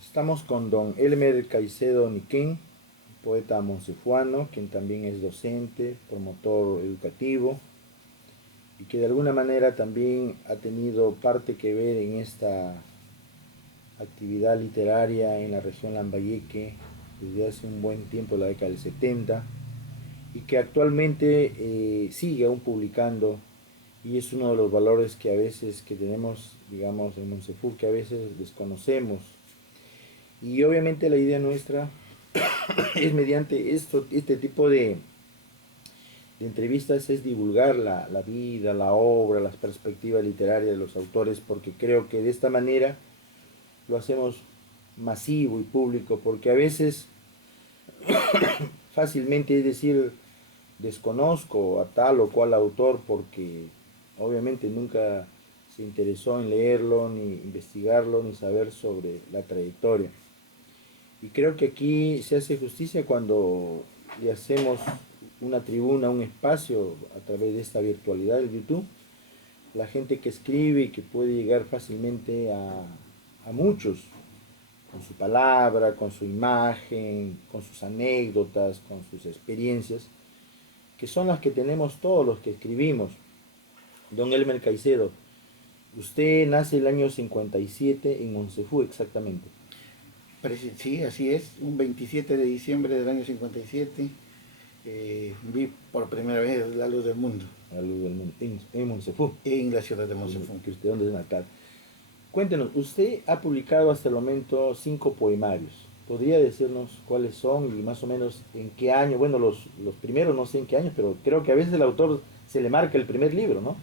Estamos con don Elmer Caicedo Niquén, poeta monsefuano, quien también es docente, promotor educativo y que de alguna manera también ha tenido parte que ver en esta actividad literaria en la región Lambayeque desde hace un buen tiempo, la década del 70, y que actualmente sigue aún publicando, y es uno de los valores que a veces que tenemos, digamos, en Monsefu, que a veces desconocemos. Y obviamente la idea nuestra es mediante este tipo de entrevistas es divulgar la vida, la obra, las perspectivas literarias de los autores, porque creo que de esta manera lo hacemos masivo y público, porque a veces fácilmente es decir, desconozco a tal o cual autor porque obviamente nunca se interesó en leerlo, ni investigarlo, ni saber sobre la trayectoria. Y creo que aquí se hace justicia cuando le hacemos una tribuna, un espacio a través de esta virtualidad del YouTube. La gente que escribe y que puede llegar fácilmente a muchos, con su palabra, con su imagen, con sus anécdotas, con sus experiencias, que son las que tenemos todos los que escribimos. Don Elmer Caicedo, usted nace el año 57 en Monsefu exactamente. Sí, así es. Un 27 de diciembre del año 57 vi por primera vez la luz del mundo A la luz del mundo, en Monsefu, en la ciudad de Monsefón. que usted dónde es natal. Cuéntenos, usted ha publicado hasta el momento 5 poemarios. ¿Podría decirnos cuáles son y más o menos en qué año? Bueno, los primeros no sé en qué año, pero creo que a veces el autor se le marca el primer libro, ¿no?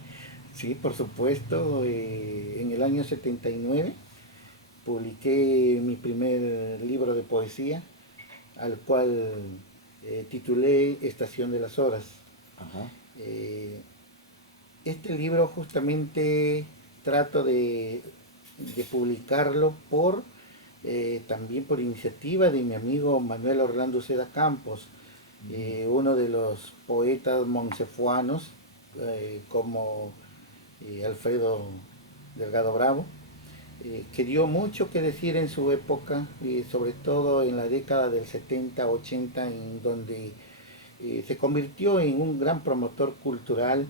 Sí, por supuesto, en el año 79 publiqué mi primer libro de poesía, al cual titulé Estación de las Horas. Ajá. Eh, este libro justamente trato de publicarlo también por iniciativa de mi amigo Manuel Orlando Seda Campos, uno de los poetas monsefuanos, como Alfredo Delgado Bravo, que dio mucho que decir en su época, sobre todo en la década del 70-80, en donde se convirtió en un gran promotor cultural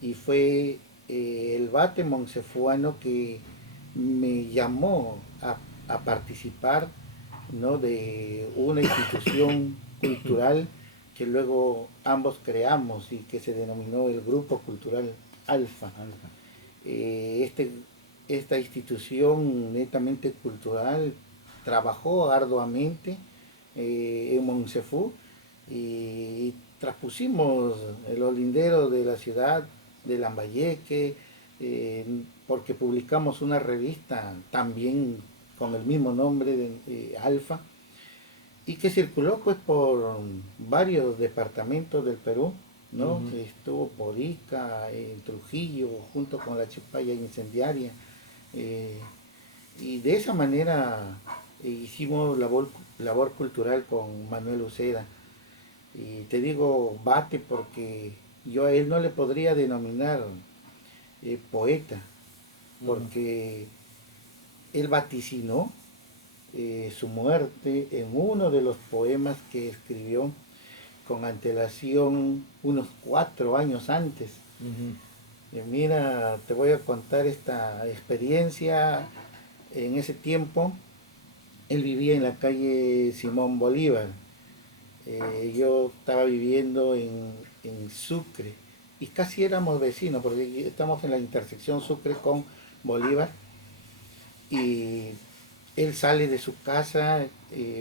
y fue el Bate Monsefuano que me llamó a participar, ¿no?, de una institución cultural que luego ambos creamos y que se denominó el Grupo Cultural Alfa. Alfa. Eh, este, esta institución netamente cultural trabajó arduamente en Monsefú y traspusimos los linderos de la ciudad de Lambayeque, porque publicamos una revista también con el mismo nombre de Alfa, y que circuló pues por varios departamentos del Perú, ¿no? Ujú. Estuvo por Ica, en Trujillo, junto con la Chipaya incendiaria, eh, y de esa manera hicimos labor cultural con Manuel Uceda. Y te digo Bate porque yo a él no le podría denominar poeta, Ujú. porque él vaticinó su muerte en uno de los poemas que escribió con antelación unos 4 años antes. Ujú. Mira, te voy a contar esta experiencia. En ese tiempo, él vivía en la calle Simón Bolívar. Yo estaba viviendo en Sucre y casi éramos vecinos porque estamos en la intersección Sucre con Bolívar. Y él sale de su casa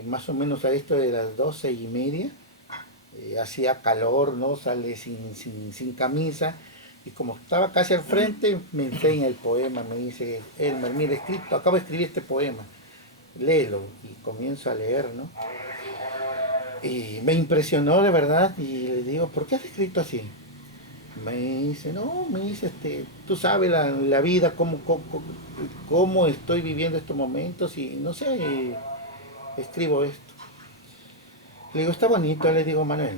más o menos a esto de las 12:30. Hacía calor, ¿no? Sale sin camisa. Y como estaba casi al frente, me enseña el poema. Me dice, Elmer, mira, acabo de escribir este poema. Léelo. Y comienzo a leer, ¿no? Y me impresionó de verdad. Y le digo, ¿por qué has escrito así? Me dice, no, me dice, tú sabes la vida, cómo estoy viviendo estos momentos y no sé, escribo esto. Le digo, está bonito, le digo, Manuel,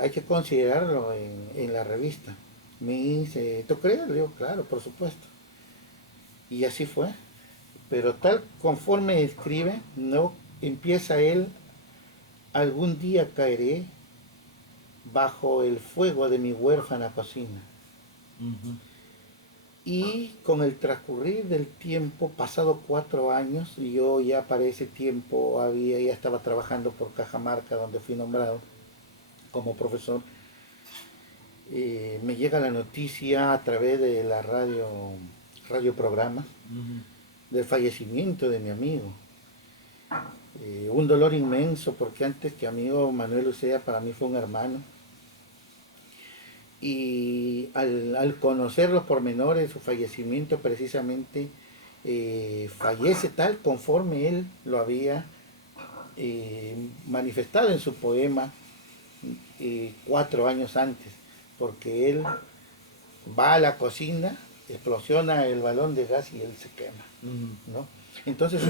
hay que considerarlo en la revista. Me dice, ¿tú crees? Le digo, claro, por supuesto. Y así fue. pero tal conforme escribe, no empieza él: algún día caeré bajo el fuego de mi huérfana cocina. Ujú. Y con el transcurrir del tiempo, pasado 4 años, yo ya para ese tiempo ya estaba trabajando por Cajamarca, donde fui nombrado como profesor. Me llega la noticia a través de la radio programa Ujú. del fallecimiento de mi amigo. Un dolor inmenso, porque antes que amigo Manuel Ucea para mí fue un hermano. Y al conocer los pormenores de su fallecimiento, precisamente fallece tal conforme él lo había manifestado en su poema 4 años antes, porque él va a la cocina, explosiona el balón de gas y él se quema, Ujú. ¿no? Entonces,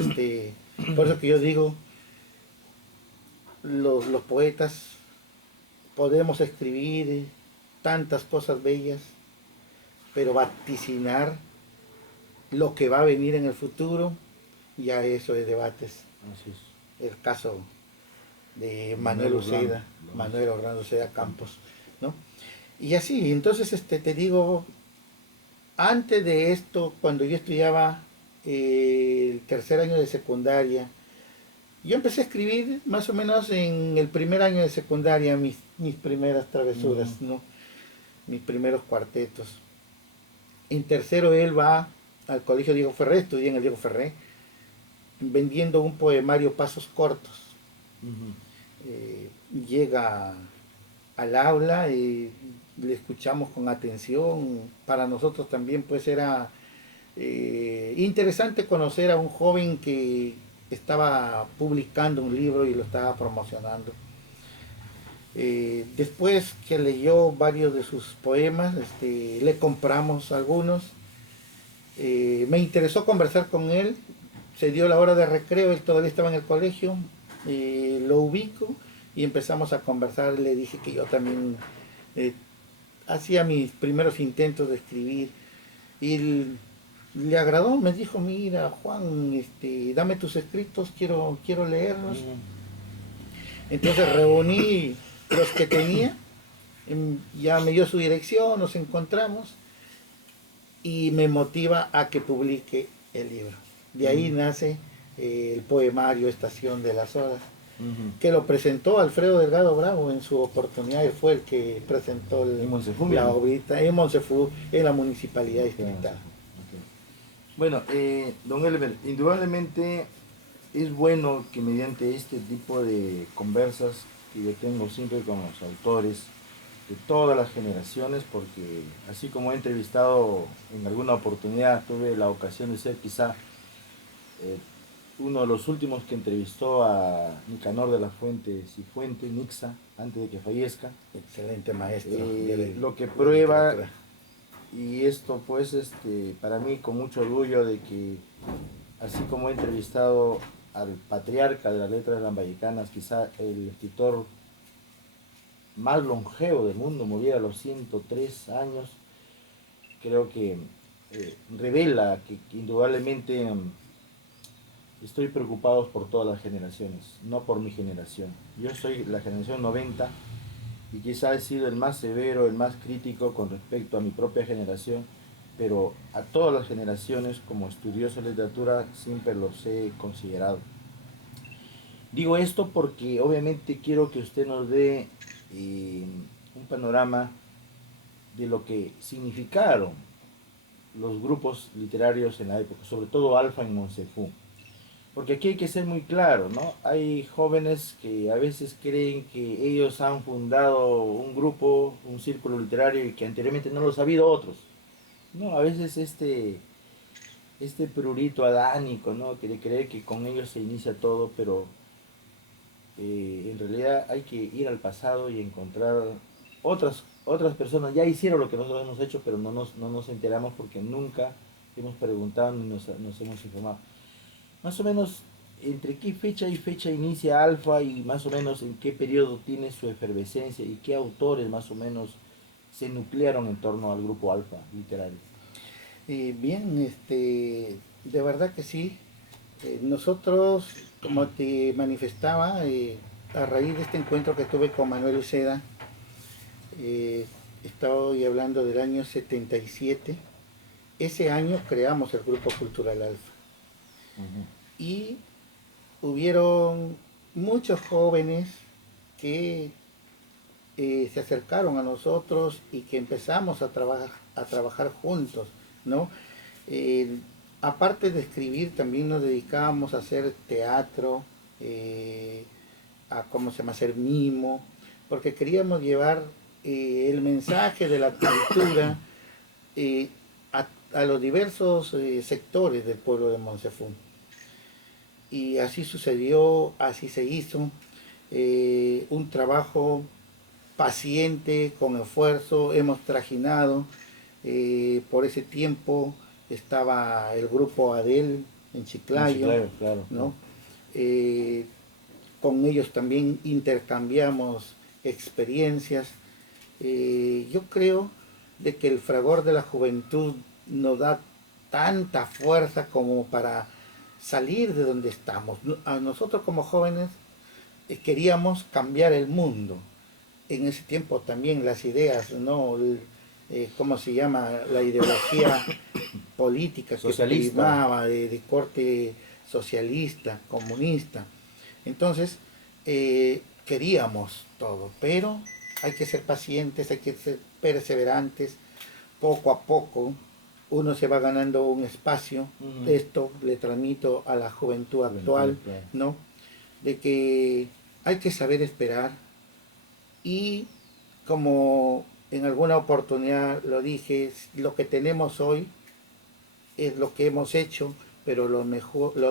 por eso que yo digo, los poetas podemos escribir tantas cosas bellas, pero vaticinar lo que va a venir en el futuro, ya eso es debates. Así es. El caso de Manuel Manuel Orlando. Uceda, Manuel Orlando Uceda Campos, ¿no? Y así, entonces te digo, antes de esto, cuando yo estudiaba el tercer año de secundaria, yo empecé a escribir más o menos en el primer año de secundaria mis primeras travesuras, Ujú. ¿no? Mis primeros cuartetos. En tercero él va al colegio Diego Ferré, estudié en el Diego Ferré, vendiendo un poemario Pasos Cortos. Ujú. Llega al aula y le escuchamos con atención. Para nosotros también pues era interesante conocer a un joven que estaba publicando un libro y lo estaba promocionando. Después que leyó varios de sus poemas, le compramos algunos. Me interesó conversar con él. Se dio la hora de recreo, él todavía estaba en el colegio. Lo ubico y empezamos a conversar. Le dije que yo también eh, hacía mis primeros intentos de escribir. Y le agradó, me dijo: mira, Juan, dame tus escritos, quiero leerlos. Ujú. Entonces reuní los que tenía, ya me dio su dirección, nos encontramos y me motiva a que publique el libro. De ahí Ujú. nace el poemario Estación de las Horas, Ujú. que lo presentó Alfredo Delgado Bravo en su oportunidad. Él fue el que presentó En Monsefú la mismo. obrita en Monsefú, en la municipalidad Queda en distrital. Monsefú. Ok. Bueno, don Elber, indudablemente es bueno que mediante este tipo de conversas que yo tengo siempre con los autores de todas las generaciones, porque así como he entrevistado en alguna oportunidad, tuve la ocasión de ser quizá eh, uno de los últimos que entrevistó a Nicanor de la Fuente Cifuentes, Nixa, antes de que fallezca, Excelente maestro lo que de prueba, literatura. y esto pues para mí con mucho orgullo de que así como he entrevistado al patriarca de las letras lambayecanas, quizá el escritor más longevo del mundo, murió a los 103 años, creo que revela que indudablemente estoy preocupado por todas las generaciones, no por mi generación. Yo soy la generación 90 y quizá he sido el más severo, el más crítico con respecto a mi propia generación, pero a todas las generaciones como estudioso de literatura siempre los he considerado. Digo esto porque obviamente quiero que usted nos dé un panorama de lo que significaron los grupos literarios en la época, sobre todo Alfa en Monsefú. Porque aquí hay que ser muy claro, ¿no? Hay jóvenes que a veces creen que ellos han fundado un grupo, un círculo literario y que anteriormente no lo ha sabido otros. No, a veces este prurito adánico, ¿no? Que de creer que con ellos se inicia todo, pero en realidad hay que ir al pasado y encontrar otras personas. Ya hicieron lo que nosotros hemos hecho, pero no nos enteramos porque nunca hemos preguntado ni nos hemos informado. Más o menos, ¿entre qué fecha y fecha inicia Alfa y más o menos en qué periodo tiene su efervescencia y qué autores más o menos se nuclearon en torno al grupo Alfa literario? Bien, de verdad que sí. Nosotros, como te manifestaba, a raíz de este encuentro que tuve con Manuel Uceda, eh, estoy hablando del año 77, ese año creamos el Grupo Cultural Alfa. Ujú. Y hubieron muchos jóvenes que se acercaron a nosotros y que empezamos a trabajar juntos, ¿no? Eh, Aparte de escribir, también nos dedicábamos a hacer teatro, a cómo se llama, hacer mimo, porque queríamos llevar el mensaje de la cultura eh, a los diversos sectores del pueblo de Monsefún. Y así sucedió, así se hizo, un trabajo paciente, con esfuerzo, hemos trajinado. Por ese tiempo estaba el grupo Adel en Ah, sí, Chiclayo, claro, claro, claro. ¿no? Eh, con ellos también intercambiamos experiencias. Yo creo de que el fragor de la juventud nos da tanta fuerza como para salir de donde estamos. A nosotros como jóvenes queríamos cambiar el mundo. En ese tiempo también las ideas, ¿no? ¿Cómo se llama? La ideología política que Socialista. primaba de corte socialista, comunista. Entonces, queríamos todo, pero hay que ser pacientes, hay que ser perseverantes, poco a poco uno se va ganando un espacio. Ujú. Esto le transmito a la juventud Juventud actual, actual. ¿no? De que hay que saber esperar y, como en alguna oportunidad lo dije, lo que tenemos hoy es lo que hemos hecho, pero los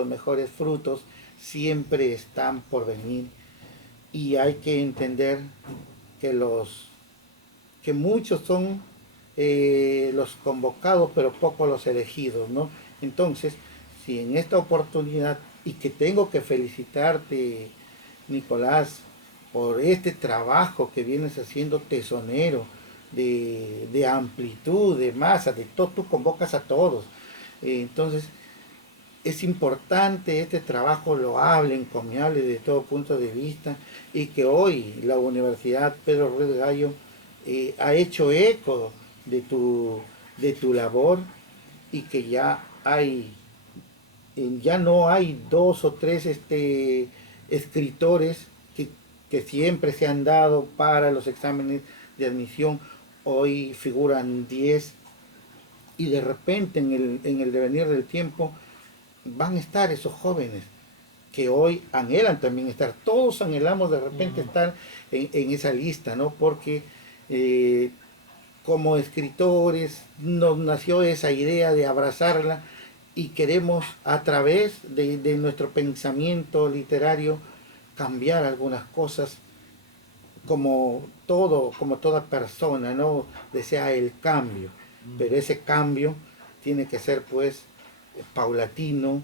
mejores frutos siempre están por venir y hay que entender que que muchos son los convocados, pero pocos los elegidos, ¿no? Entonces, si en esta oportunidad, y que tengo que felicitarte, Nicolás, por este trabajo que vienes haciendo tesonero, de amplitud, de masa, de todo, tú convocas a todos. Entonces, es importante este trabajo loable, encomiable de todo punto de vista, y que hoy la Universidad Pedro Ruiz Gallo ha hecho eco de tu labor, y que ya no hay dos o tres escritores que siempre se han dado para los exámenes de admisión. Hoy figuran 10, y de repente en el devenir del tiempo van a estar esos jóvenes que hoy anhelan también estar. Todos anhelamos de repente Ujú. estar en esa lista, ¿no? Porque eh, como escritores nos nació esa idea de abrazarla, y queremos a través de nuestro pensamiento literario cambiar algunas cosas, como todo, como toda persona, ¿no? Desea el cambio, pero ese cambio tiene que ser pues paulatino,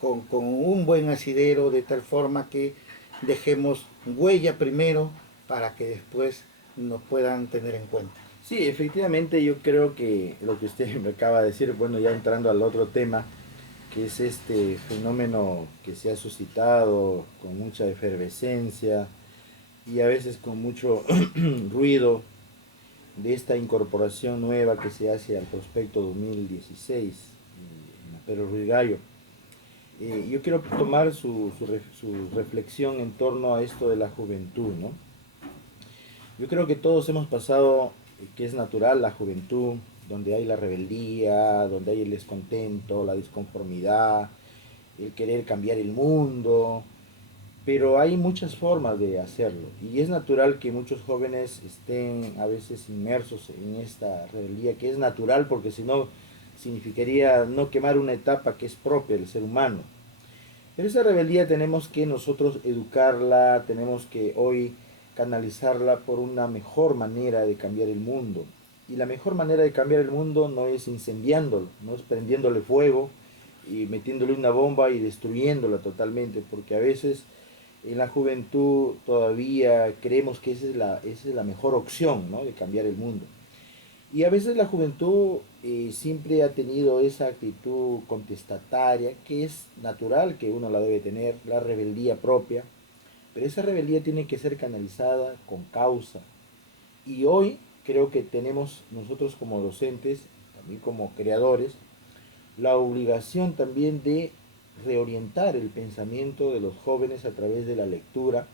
con un buen asidero, de tal forma que dejemos huella primero para que después nos puedan tener en cuenta. Sí, efectivamente yo creo que lo que usted me acaba de decir, bueno, ya entrando al otro tema, que es este fenómeno que se ha suscitado con mucha efervescencia y a veces con mucho ruido de esta incorporación nueva que se hace al prospecto 2016 en la Pedro Ruiz Gallo. Yo quiero tomar su reflexión en torno a esto de la juventud, ¿no? Yo creo que todos hemos pasado, que es natural la juventud, donde hay la rebeldía, donde hay el descontento, la disconformidad, el querer cambiar el mundo, pero hay muchas formas de hacerlo y es natural que muchos jóvenes estén a veces inmersos en esta rebeldía, que es natural porque si no significaría no quemar una etapa que es propia del ser humano. Pero esa rebeldía tenemos que nosotros educarla, tenemos que hoy canalizarla por una mejor manera de cambiar el mundo. Y la mejor manera de cambiar el mundo no es incendiándolo, no es prendiéndole fuego y metiéndole una bomba y destruyéndola totalmente, porque a veces en la juventud todavía creemos que esa es la mejor opción, ¿no? De cambiar el mundo. Y a veces la juventud siempre ha tenido esa actitud contestataria, que es natural que uno la debe tener, la rebeldía propia, pero esa rebeldía tiene que ser canalizada con causa. Y hoy creo que tenemos nosotros como docentes, también como creadores, la obligación también de reorientar el pensamiento de los jóvenes a través de la lectura,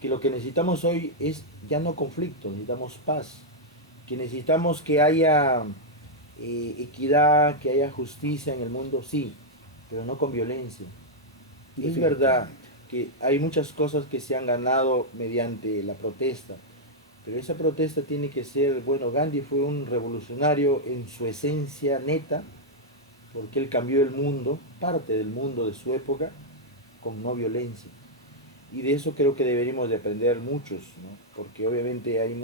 que lo que necesitamos hoy es ya no conflicto, necesitamos paz, que necesitamos que haya equidad, que haya justicia en el mundo, sí, pero no con violencia. Es verdad Definitivamente. que hay muchas cosas que se han ganado mediante la protesta, pero esa protesta tiene que ser, bueno, Gandhi fue un revolucionario en su esencia neta, porque él cambió el mundo, parte del mundo de su época, con no violencia. Y de eso creo que deberíamos de aprender muchos, ¿no? Porque obviamente hay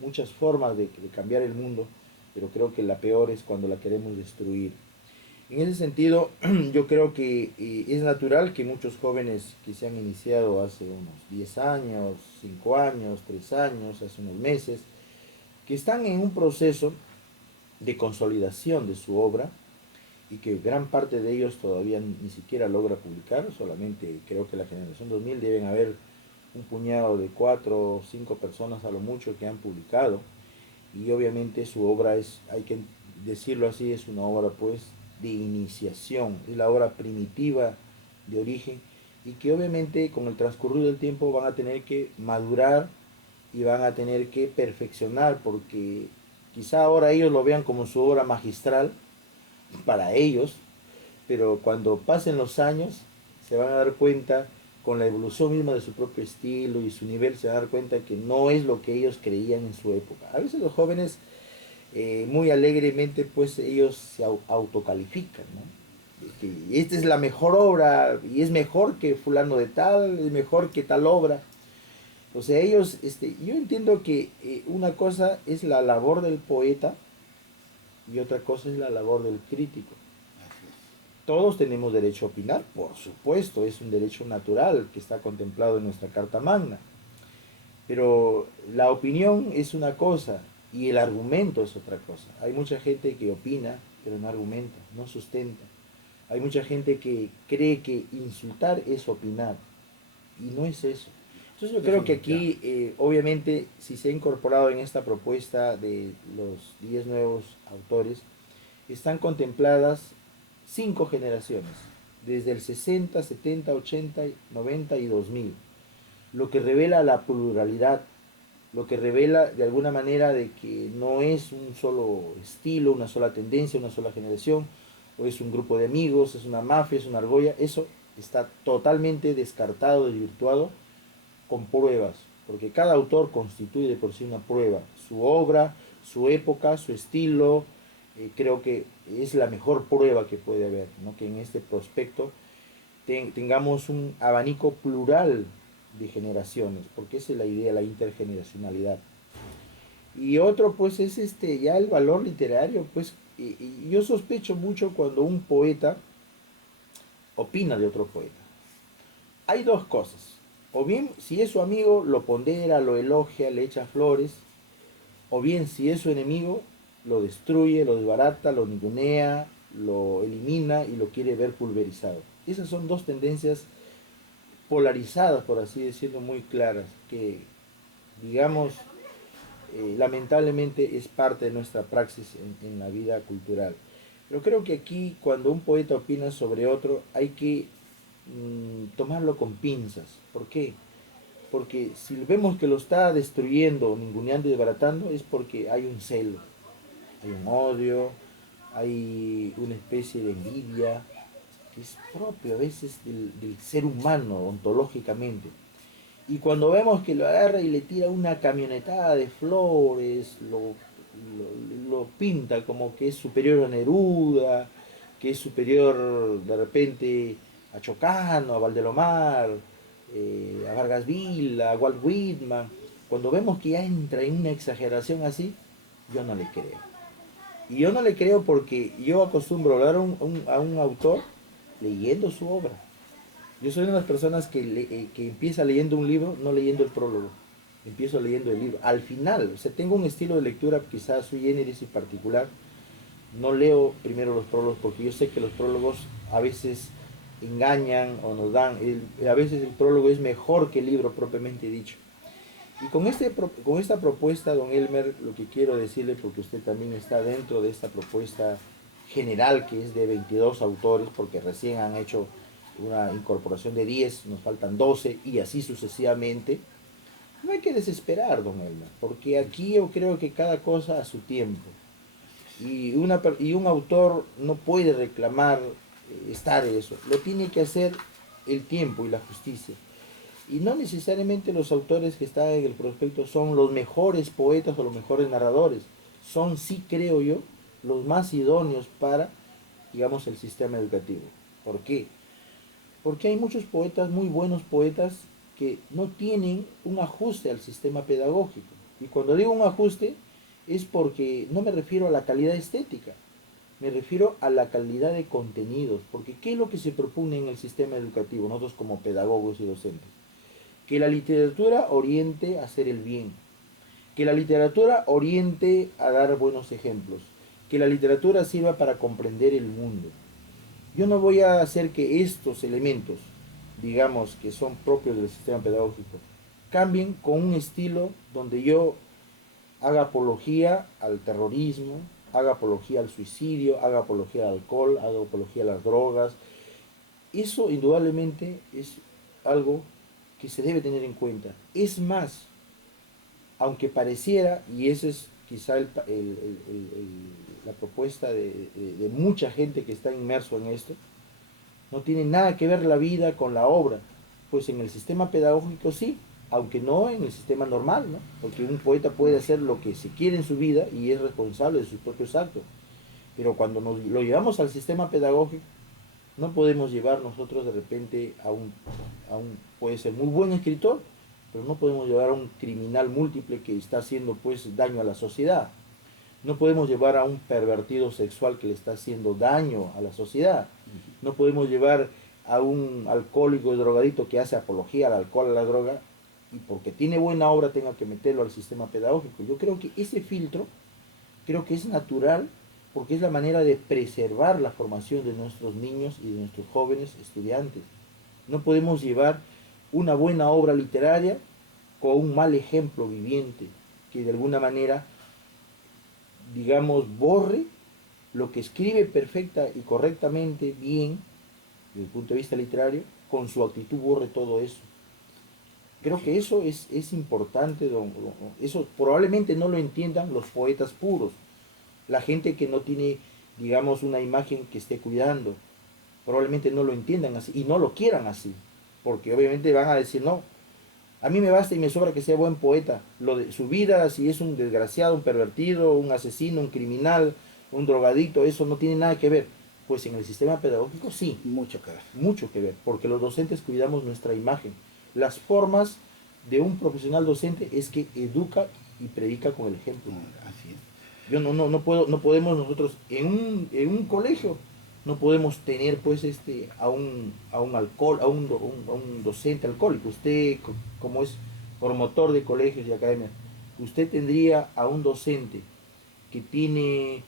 muchas formas de cambiar el mundo, pero creo que la peor es cuando la queremos destruir. En ese sentido, yo creo que es natural que muchos jóvenes que se han iniciado hace unos 10 años, 5 años, 3 años, hace unos meses, que están en un proceso de consolidación de su obra y que gran parte de ellos todavía ni siquiera logra publicar, solamente creo que la generación 2000 deben haber un puñado de 4 o 5 personas a lo mucho que han publicado, y obviamente su obra es, hay que decirlo así, es una obra pues de iniciación, es la obra primitiva de origen, y que obviamente con el transcurrir del tiempo van a tener que madurar y van a tener que perfeccionar, porque quizá ahora ellos lo vean como su obra magistral para ellos, pero cuando pasen los años se van a dar cuenta, con la evolución misma de su propio estilo y su nivel, se van a dar cuenta que no es lo que ellos creían en su época. A veces los jóvenes muy alegremente pues ellos se autocalifican, ¿no? Que esta es la mejor obra y es mejor que fulano de tal, es mejor que tal obra. O sea, ellos, yo entiendo que una cosa es la labor del poeta y otra cosa es la labor del crítico. Así es. Todos tenemos derecho a opinar, por supuesto, es un derecho natural que está contemplado en nuestra Carta Magna. Pero la opinión es una cosa y el argumento es otra cosa. Hay mucha gente que opina, pero no argumenta, no sustenta. Hay mucha gente que cree que insultar es opinar y no es eso. Entonces yo creo que aquí, Definitivamente. obviamente, si se ha incorporado en esta propuesta de los 10 nuevos autores, están contempladas 5 generaciones, desde el 60, 70, 80, 90 y 2000, lo que revela la pluralidad, lo que revela de alguna manera de que no es un solo estilo, una sola tendencia, una sola generación, o es un grupo de amigos, es una mafia, es una argolla, eso está totalmente descartado, desvirtuado, con pruebas, porque cada autor constituye de por sí una prueba, su obra, su época, su estilo, creo que es la mejor prueba que puede haber, ¿no? Que en este prospecto tengamos un abanico plural de generaciones, porque esa es la idea, la intergeneracionalidad. Y otro pues es ya el valor literario, pues y yo sospecho mucho cuando un poeta opina de otro poeta. Hay dos cosas, o bien si es su amigo lo pondera, lo elogia, le echa flores, o bien si es su enemigo lo destruye, lo desbarata, lo ningunea, lo elimina y lo quiere ver pulverizado. Esas son dos tendencias polarizadas, por así decirlo, muy claras, que digamos lamentablemente es parte de nuestra praxis en la vida cultural. Pero creo que aquí cuando un poeta opina sobre otro hay que tomarlo con pinzas. ¿Por qué? Porque si vemos que lo está destruyendo, ninguneando y desbaratando, es porque hay un celo, hay un odio, hay una especie de envidia que es propio a veces del ser humano ontológicamente. Y cuando vemos que lo agarra y le tira una camionetada de flores, lo pinta como que es superior a Neruda, que es superior de repente a Chocano, a Valdelomar, a Vargas Villa, a Walt Whitman. Cuando vemos que ya entra en una exageración así, yo no le creo. Y yo no le creo porque yo acostumbro hablar a un autor leyendo su obra. Yo soy una de las personas que empieza leyendo un libro, no leyendo el prólogo. empiezo leyendo el libro. Al final, o sea, tengo un estilo de lectura quizás sui generis y particular. No leo primero los prólogos porque yo sé que los prólogos a veces engañan o nos dan, a veces el prólogo es mejor que el libro propiamente dicho. Y con esta propuesta, don Elmer, lo que quiero decirle, porque usted también está dentro de esta propuesta general que es de 22 autores, porque recién han hecho una incorporación de 10, nos faltan 12 y así sucesivamente. No hay que desesperar, don Elmer, porque aquí yo creo que cada cosa a su tiempo. Y un autor no puede reclamar estar eso, lo tiene que hacer el tiempo y la justicia. Y no necesariamente los autores que están en el prospecto son los mejores poetas o los mejores narradores, son, sí creo yo, los más idóneos para, digamos, el sistema educativo. ¿Por qué? Porque hay muchos poetas, muy buenos poetas, que no tienen un ajuste al sistema pedagógico. Y cuando digo un ajuste, es porque no me refiero a la calidad estética, me refiero a la calidad de contenidos. Porque ¿qué es lo que se propone en el sistema educativo, nosotros como pedagogos y docentes? Que la literatura oriente a hacer el bien, que la literatura oriente a dar buenos ejemplos, que la literatura sirva para comprender el mundo. Yo no voy a hacer que estos elementos, digamos, que son propios del sistema pedagógico, cambien con un estilo donde yo haga apología al terrorismo, haga apología al suicidio, haga apología al alcohol, haga apología a las drogas. Eso indudablemente es algo que se debe tener en cuenta. Es más, aunque pareciera, y esa es quizá la propuesta de mucha gente que está inmerso en esto, no tiene nada que ver la vida con la obra, pues en el sistema pedagógico sí, aunque no en el sistema normal, ¿no? Porque un poeta puede hacer lo que se quiere en su vida y es responsable de sus propios actos, pero cuando nos lo llevamos al sistema pedagógico, no podemos llevar nosotros de repente puede ser muy buen escritor, pero no podemos llevar a un criminal múltiple que está haciendo pues daño a la sociedad. No podemos llevar a un pervertido sexual que le está haciendo daño a la sociedad. No podemos llevar a un alcohólico y drogadito que hace apología al alcohol, a la droga, y porque tiene buena obra tenga que meterlo al sistema pedagógico. Yo creo que ese filtro, creo que es natural, porque es la manera de preservar la formación de nuestros niños y de nuestros jóvenes estudiantes. No podemos llevar una buena obra literaria con un mal ejemplo viviente, que de alguna manera, digamos, borre lo que escribe perfecta y correctamente bien, desde el punto de vista literario, con su actitud borre todo eso. Creo que eso es importante, eso probablemente no lo entiendan los poetas puros, la gente que no tiene, digamos, una imagen que esté cuidando, probablemente no lo entiendan así y no lo quieran así, porque obviamente van a decir, no, a mí me basta y me sobra que sea buen poeta, lo de su vida, si es un desgraciado, un pervertido, un asesino, un criminal, un drogadicto, eso no tiene nada que ver. Pues en el sistema pedagógico sí, mucho que ver, porque los docentes cuidamos nuestra imagen. Las formas de un profesional docente es que educa y predica con el ejemplo. Así es. Yo no podemos nosotros en un colegio no podemos tener pues a un alcohol, a un docente alcohólico. Usted como es promotor de colegios y academias, usted tendría a un docente que tiene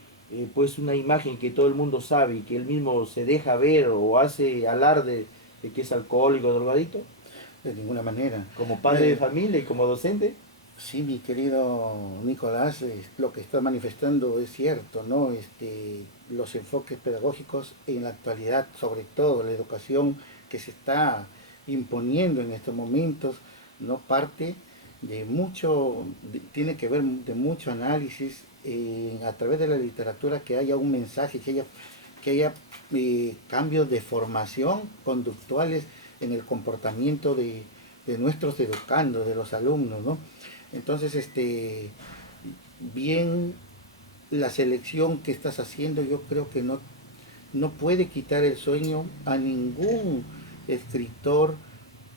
pues una imagen que todo el mundo sabe y que él mismo se deja ver o hace alarde de que es alcohólico o drogadito, De ninguna manera. como padre de familia y como docente. Sí, mi querido Nicolás, lo que está manifestando es cierto, ¿no? Los enfoques pedagógicos en la actualidad, sobre todo la educación que se está imponiendo en estos momentos, no parte de mucho, tiene que ver de mucho análisis a través de la literatura, que haya un mensaje, que haya cambios de formación conductuales en el comportamiento de nuestros educandos, de los alumnos, ¿no? Entonces, bien, la selección que estás haciendo, yo creo que no puede quitar el sueño a ningún escritor,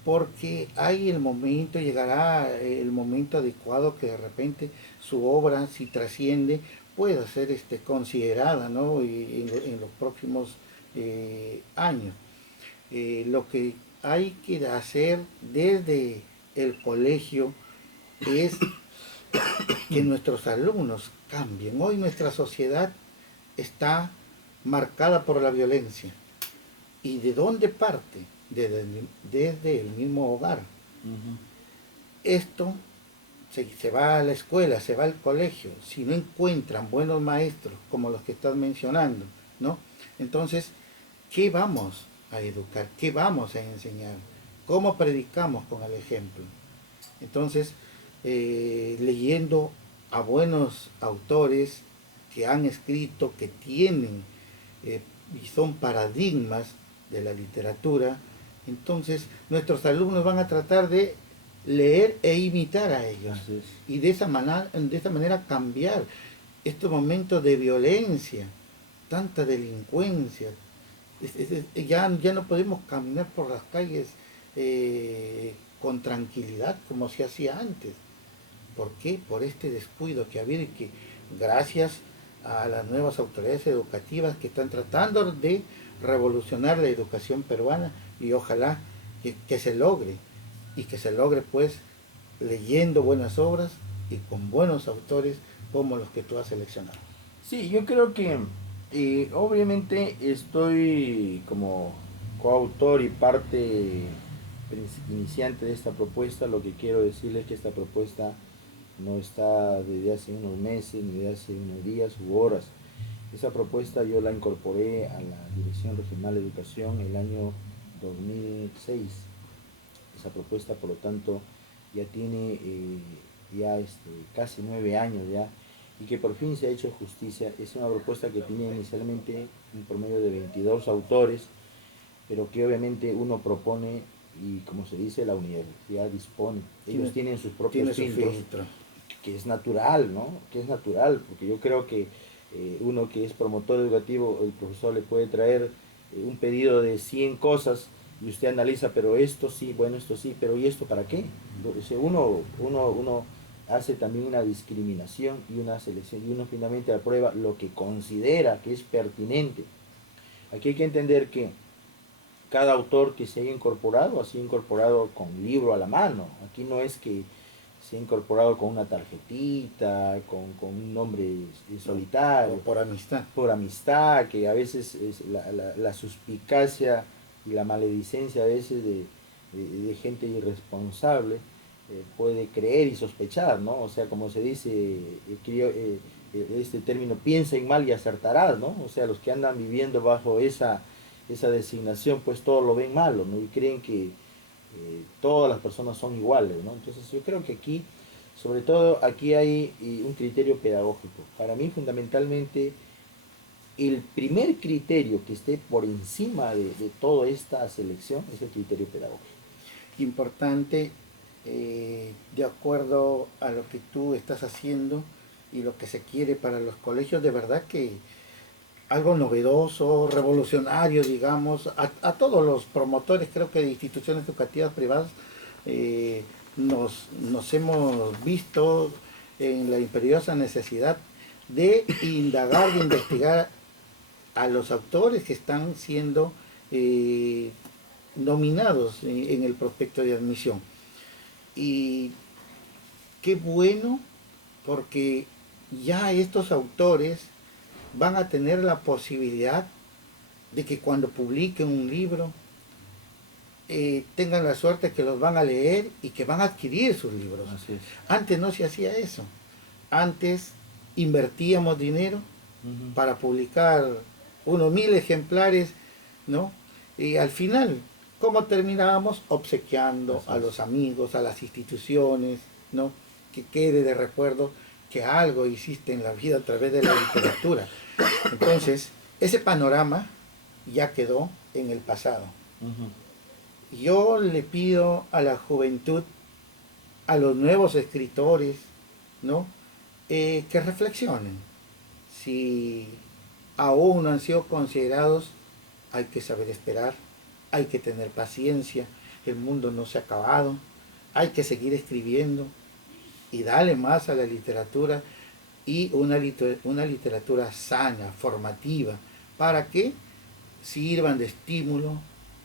porque hay el momento, llegará el momento adecuado que de repente su obra, si trasciende, pueda ser considerada, ¿no? En los próximos años. Lo que hay que hacer desde el colegio es que nuestros alumnos cambien. Hoy nuestra sociedad está marcada por la violencia. ¿Y de dónde parte? Desde el mismo hogar. Esto se va a la escuela, se va al colegio, si no encuentran buenos maestros como los que estás mencionando, ¿no? Entonces, ¿qué vamos a educar? ¿Qué vamos a enseñar? ¿Cómo predicamos con el ejemplo? Entonces, leyendo a buenos autores que han escrito, que tienen y son paradigmas de la literatura, entonces nuestros alumnos van a tratar de leer e imitar a ellos y de esa manera cambiar estos momentos de violencia, tanta delincuencia. Ya no podemos caminar por las calles con tranquilidad como se hacía antes. ¿Por qué? Por este descuido que ha habido y que gracias a las nuevas autoridades educativas que están tratando de revolucionar la educación peruana, y ojalá que se logre, y que se logre pues leyendo buenas obras y con buenos autores como los que tú has seleccionado. Sí, yo creo que obviamente estoy como coautor y parte iniciante de esta propuesta. Lo que quiero decirles es que esta propuesta no está desde hace unos meses ni de hace unos días u horas. Esa propuesta yo la incorporé a la Dirección Regional de Educación el año 2006. Esa propuesta, por lo tanto, ya tiene casi 9 años ya, y que por fin se ha hecho justicia. Es una propuesta que tiene inicialmente un promedio de 22 autores, pero que obviamente uno propone y, como se dice, la universidad dispone. Ellos tienen sus propios filtros, que es natural, ¿no? Que es natural, porque yo creo que uno que es promotor educativo, el profesor le puede traer un pedido de 100 cosas y usted analiza, pero esto sí, bueno, esto sí, pero ¿y esto para qué? O sea, uno hace también una discriminación y una selección, y uno finalmente aprueba lo que considera que es pertinente. Aquí hay que entender que cada autor que se haya incorporado, ha sido incorporado con libro a la mano. Aquí no es que se ha incorporado con una tarjetita, con un nombre solitario. Por amistad. Por amistad, que a veces es la suspicacia y la maledicencia a veces de gente irresponsable puede creer y sospechar, ¿no? O sea, como se dice, este término, piensa en mal y acertarás, ¿no? O sea, los que andan viviendo bajo esa designación, pues todo lo ven malo, ¿no? Y creen que todas las personas son iguales, ¿no? Entonces yo creo que aquí, sobre todo aquí hay un criterio pedagógico. Para mí fundamentalmente el primer criterio que esté por encima de toda esta selección es el criterio pedagógico. Importante, de acuerdo a lo que tú estás haciendo y lo que se quiere para los colegios, de verdad que algo novedoso, revolucionario, digamos, a todos los promotores, creo que de instituciones educativas privadas, nos hemos visto en la imperiosa necesidad de indagar, de investigar a los autores que están siendo nominados en el prospecto de admisión. Y qué bueno, porque ya estos autores van a tener la posibilidad de que cuando publiquen un libro tengan la suerte que los van a leer y que van a adquirir sus libros. Antes no se hacía eso. Antes invertíamos dinero para publicar unos 1000 ejemplares, ¿no? Y al final, ¿cómo terminábamos? Obsequiando a los amigos, a las instituciones, ¿no? Que quede de recuerdo que algo hiciste en la vida a través de la literatura. Entonces, ese panorama ya quedó en el pasado. Yo le pido a la juventud, a los nuevos escritores, ¿no? Que reflexionen. Si aún no han sido considerados, hay que saber esperar, hay que tener paciencia, el mundo no se ha acabado, hay que seguir escribiendo y darle más a la literatura, y una literatura sana, formativa, para que sirvan de estímulo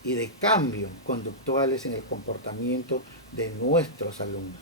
y de cambio conductuales en el comportamiento de nuestros alumnos.